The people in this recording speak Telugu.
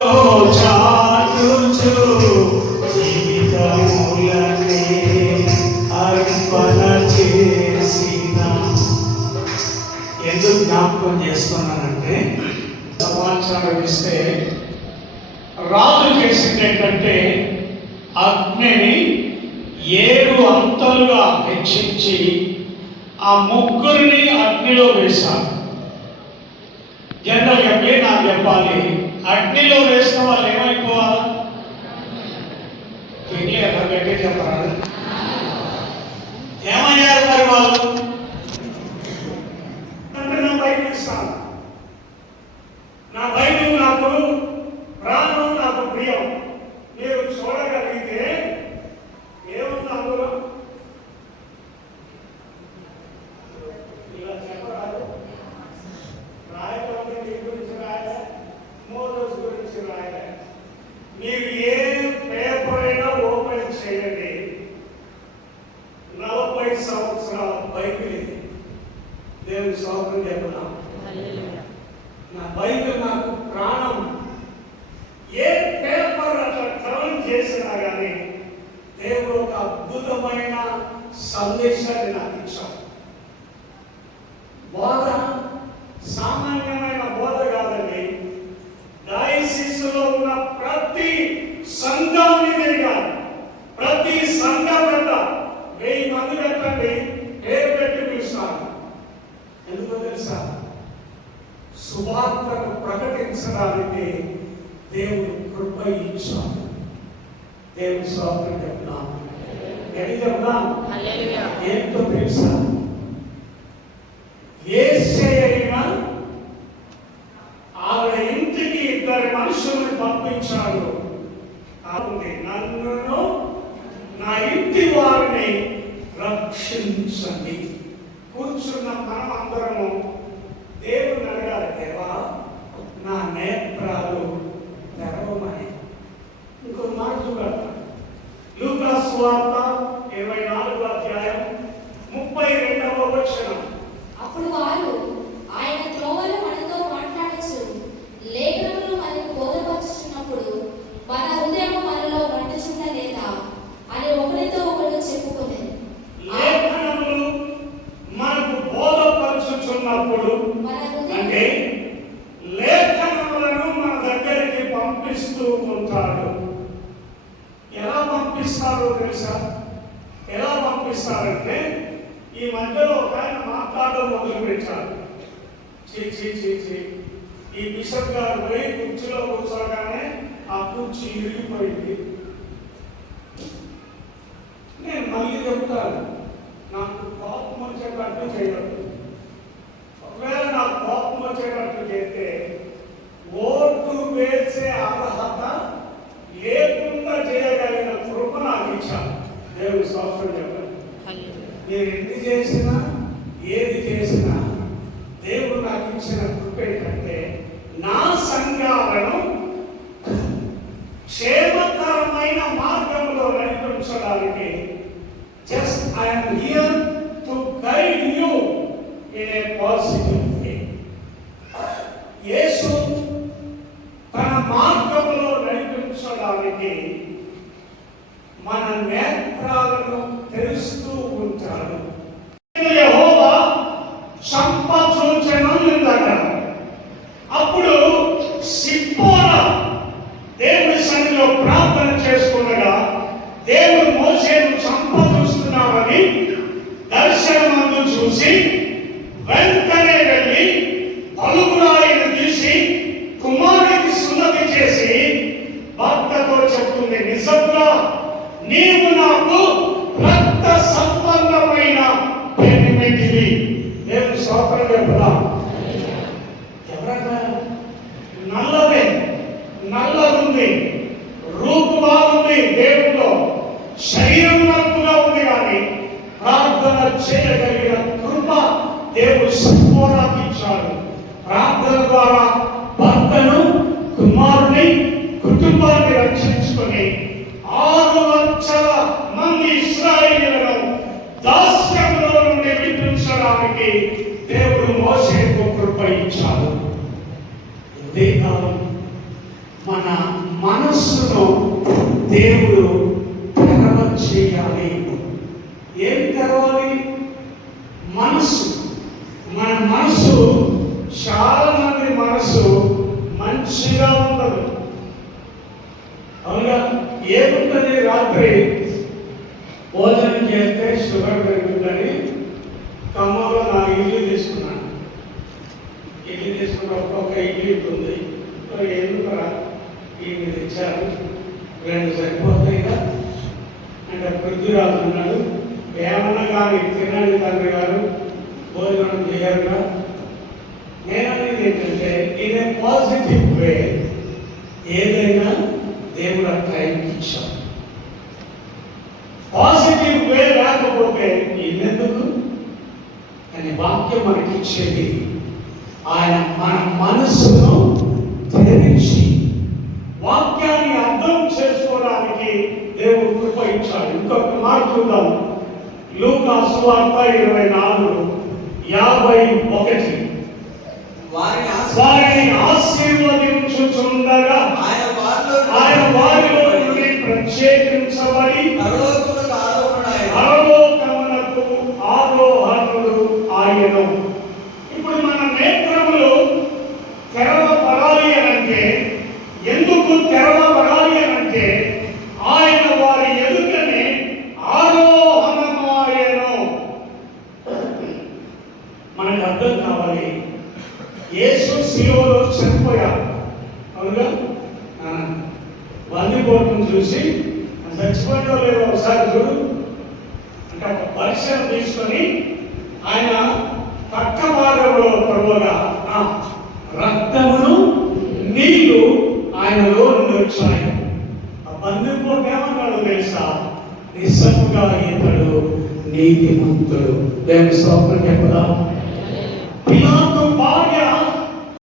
ఎందుకు జ్ఞాపకం చేస్తున్నానంటే, సమాచారం ఇస్తే రాజు చేసింది ఏంటంటే అగ్నిని 7 అంతలుగా హెచ్చించి ఆ ముగ్గురిని అగ్నిలో వేశారు. జనరల్గా నాకు చెప్పాలి, అగ్నిలో వేసిన వాళ్ళు ఏమైపోవాలి? గట్టి చెప్పాలి, ఏమయ్యారు మరి వాళ్ళు? నా బైబిల్ నాకు ప్రాణం, నాకు ప్రియం. మీరు చూడగలిగితే ఏముంది అందులో? ఇలా చెప్పరాదు. రాయకపోతే మీ గురించి రాయలే, మోదోస్ గురించి రాయలే. మీరు ఏ పేపర్ అయినా ఓపెన్ చేయండి, 40 సంవత్సరాల బైబిల్ ఇది. దేవుని స్తోత్రం చెప్తున్నాం. నా బైబిల్ నాకు ప్రాణం. ఏ పేపర్ అట్లా టర్న్ చేసినా కానీ దేవుడు ఒక అద్భుతమైన సందేశాన్ని నాకు ఇచ్చాడు. బోధ సామాన్యమైన బోధ కాదండి. డయాసిస్లో ఉన్న ప్రతి సంఘాన్ని తిరగాలి. ప్రతి సంఘ పెద్ద 1000 మంది పెట్టండి, పేరు పెట్టి పిలుస్తారు. ఎందుకో తెలుసా? సువార్తను ప్రకటించడానికి దేవుడు కృప ఇచ్చాడు. దేవుని స్తోత్రం చెప్తున్నాను. ఏంటో తెలుసా? యేసయ్య ఆవిడ ఇంటికి 2 మనుషుల్ని పంపించాడు. నన్ను, నా ఇంటి వారిని రక్షించండి. కూర్చున్న మనం అందరము దేవుని అడగాలి, దేవా నా నేత్రాలు తెరవమని. ఇంకో మాట చూడాలి. లూకా సువార్త 24వ అధ్యాయం 32వ వచనం. అప్పుడు వారు ఆయన త్రోవలో మనతో మాట్లాడచ్చు, లేఖనములు మనకు బోధపరుచుచున్నప్పుడు మన హృదయం మనలో మండుచున్న లేదా అని ఒకరితో ఒకరు చెప్పుకునేది. లేఖనములు మనకు బోధపరుచుచున్నప్పుడు అంటే లేఖనములను మన దగ్గరికి పంపిస్తూ ఉంటాడు. ఎలా పంపిస్తారో తెలుసా? ఎలా పంపిస్తారంటే, ఈ మధ్యలో ఒక ఆయన మాట్లాడడం మొదలు పెట్టారు. ఈ బిషప్ గారు పోయి కుర్చీలో కూర్చోగానే ఆ కుర్చీ ఇరిగిపోయింది. నేను మళ్ళీ చెప్తాను, నాకు కోపం వచ్చేటట్టు చేయదు. ఒకవేళ నాకు కోపం వచ్చేటట్టు చేస్తే ఓటు వేసే అర్హత లేకుండా చేయగలిగిన కృప నాకు ఇచ్చాను. దేవుడు స్తోత్రం చెప్పాలి. నేను ఎన్ని చేసినా, ఏది చేసినా దేవుడు నాకు ఇచ్చిన కృప ఏంటంటే, నా సంఘాలను క్షేమకరమైన మార్గంలో నడిపించడానికి just I'm here to guide you in a positive way. యేసు తన మార్గంలో నడిపించడానికి మన నేత్రాలను తెరుస్తూ ఉంటాడు. యెహోవా సంపూర్ణను నిందగా. అప్పుడు సిప్పోరా దేవుని సన్నిధిలో ప్రార్థన చేసుకునగా, దేవుడు మోషేను సంపూర్ణిస్తున్నామని దర్శనమందు చూసి వెంటనే వెళ్ళి పలుగురాయిని తీసి కుమారుడికి సున్నతి చేసి భర్తతో చెప్తుంది, నిజంగా నీవు నాకు రక్త సంబంధమైన పెనిమిటివి. నేను స్తోత్రం చెప్తా. ఎవరన్నా నల్లదే, నల్లదుంది, రూపు బాగుంది, దేవుల్లో శరీరం నలుపుగా ఉంది, కానీ ప్రార్థన చేయగలిగిన కృప దేవుడు సంపూర్ణకి ఇచ్చాడు. ప్రార్థన ద్వారా భర్తను, కుమారుని, కుటుంబాన్ని రక్షించుకొని 6 లక్షల మంది ఇశ్రాయేలులను దాస్యంలో నుండి విడిపించడానికి దేవుడు మోషేకు కృప ఇచ్చాడు. ఇదే కాలం మన రుచిగా ఉండదు. అవునా? ఏముంటుంది? రాత్రి భోజనం చేస్తే షుగర్ పెరుగుతుందని ఖమ్మంలో 4 ఇడ్లీ తీసుకున్నాను. ఇడ్లీ తీసుకున్న ఒక్కొక్క ఇడ్లీ ఉంది. ఎందుకురా ఇడ్లీ తెచ్చారు, 2 సరిపోతాయిగా అంటే పృథ్వీరాజు అన్నాడు, ఏమన్నా కానీ తినండి తండ్రి గారు, భోజనం చేయరుగా. నేననేది ఏంటంటే ఇన్ ఏ పాజిటివ్ వే ఏదైనా దేవుడు టైంకి ఇచ్చాం. పాజిటివ్ వే లేకపోతే ఇన్నెందుకు అని వాక్యం మనకి ఇచ్చేది. ఆయన మన మనస్సును తెరించి వాక్యాన్ని అర్థం చేసుకోవడానికి దేవుడు కృప ఇచ్చాడు. ఇంకొక మాట చూద్దాం. లూకా సువార్త 24:51. వారిని ఆశీర్వదించుచుండగా ఆయన వారిలో నుండి ప్రత్యేకించబడి పరలోకమునకు ఆరోహణుడు ఆయను. ఇప్పుడు మన నేత్రములు తెరవబడాలి అనంటే, ఎందుకు తెరవబడాలి అనంటే ఆయన వారి ఎదుటనే ఆరోహణమాయను. మనకు అర్థం కావాలి, యేసు శిలువలో చనిపోయాడు. అవునుగా? బందిపోటును చూసి చచ్చిపోయినో లేదో ఒకసారి చూడు అంటే ఒక పరీక్షను తీసుకొని ఆయన పక్క భాగంలో పొడవగా రక్తమును నీళ్లు ఆయనలో నుండి వచ్చాయి. ఆ బందిపోటు ఏమన్నాడు తెలుసా? నిజముగా ఇతడు నీతిమంతుడు. దేవుని స్తోత్రం చెప్పదా? పిలాతు